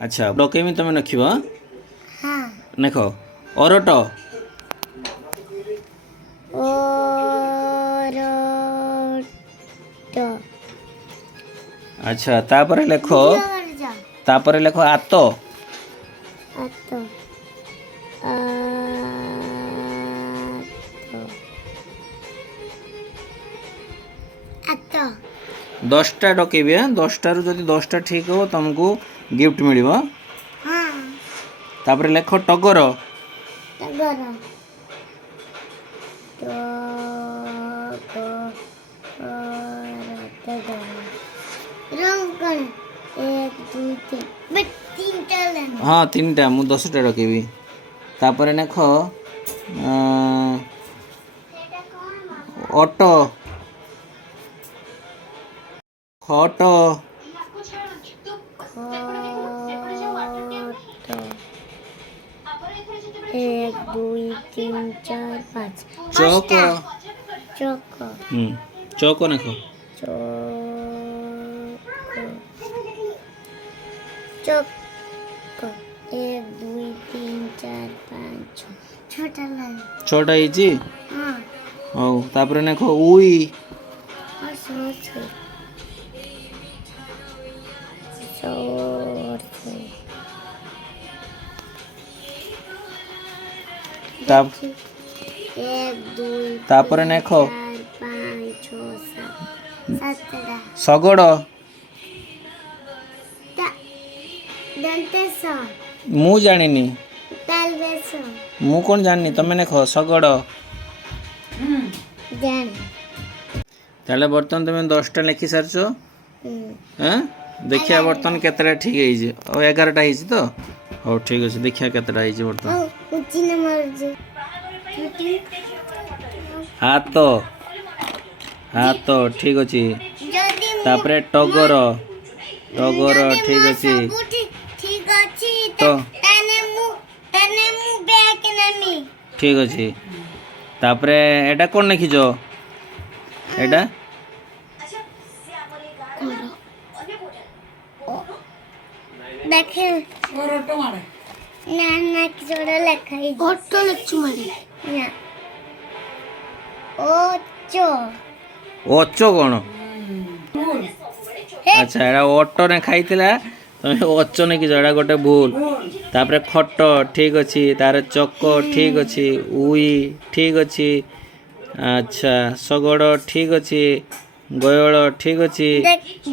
अच्छा डकेमी तुम नखिब हाँ देख अरट ओरोटो अच्छा तापर लेख जोरजा तापर लेख आत आतो आतो 10टा डकेबी 10 रु जदि 10टा ठीक हो तुमको गिफ्ट मिल हाँ तापर लेख टगर टगर टगर रंग कौन 1 2 3 बट 3टा लेना हाँ 3टा मु 10टा डकेबी तापर लेख ऑटो खट खट 1 2 3 4 5 चौक चौक चौक लेख चौक 1 2 3 4 5 6 छोटा लाइन 6टा ହେଇଛି हाँ ହଉ ତାପରେ ନେଖ ଉଇ और सोच ତା- 1 2 ତାପରେ ନେଖ 4 5 6 7 7ଟା ଶଗଡ଼ दंतेश ମୁଁ ଜାଣିନି तालबेस ମୁଁ କ'ଣ ଜାଣିନି ତମେ ନେଖ ଶଗଡ଼ जान ତାହେଲେ ବର୍ତ୍ତମାନ ତମେ 10ଟା ଲେଖି ସାରିଛ ହଁ ଦେଖିବା ବର୍ତ୍ତମାନ କେତେଟା ଠିକ୍ ହେଇଛି ଆଉ 11ଟା ହେଇଛି ତ ହଉ ଠିକ୍ ଅଛି ଦେଖିବା କେତେଟା ହେଇଛି ବର୍ତ୍ତମାନ उची नंबर जे ହାତ ହାତ ଠିକ୍ ଅଛି जदी ତାପରେ ଟଗର ଟଗର ଠିକ୍ ଅଛି ठीक अछि ତ तने मु बैक नमी ଠିକ୍ ଅଛି ତାପରେ ଏଇଟା କ'ଣ ଲେଖିଛ ଏଇଟା देखे ओरोटो मारे ना कि जोड़ा लिखाई ओटो लिखु मारे ना ओचो ଅଚ କ'ଣ ଆଚ୍ଛା ଏଇଟା ଅଟୋ ନେ ଖାଇଥିଲା ତମେ ଅଚ ନେଇକି ଏଇଟା ଗୋଟେ ଭୁଲ ତାପରେ ଖଟ ଠିକ୍ ଅଛି ତାର ଚକ ଠିକ୍ ଅଛି ଉଇ ଠିକ୍ ଅଛି ଆଚ୍ଛା ଶଗଡ଼ ଠିକ୍ ଅଛି ଗୟଳ ଠିକ୍ ଅଛି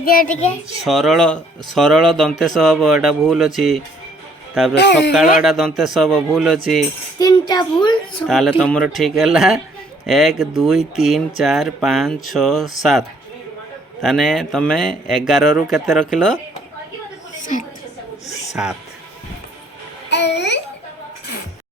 दे टिके ସରଳ ସରଳ ଦନ୍ତେଶ ହବ ଏଇଟା ଭୁଲ ଅଛି ତାପରେ ସକାଳ ଏଇଟା ଦନ୍ତେଶ ହବ ଭୁଲ ଅଛି तीनटा भूल ତାହେଲେ ତମର ଠିକ୍ ହେଲା 1 2 3 4 5 6 7 ତାନେ ତମେ 11 ରୁ କେତେ ରଖିଲ 7